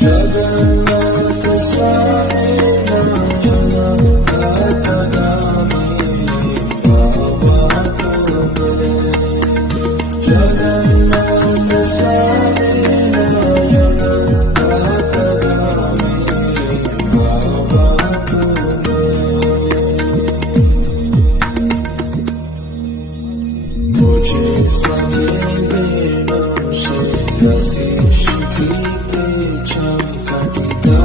जगन्नाथ स्वामी नयन पतगामी बाबा तुम्हें। जगन्नाथ स्वामी नयन पतगामी बाबा तुम्हें। मुझे संगे वेणु से रसी शिखी पे चमकती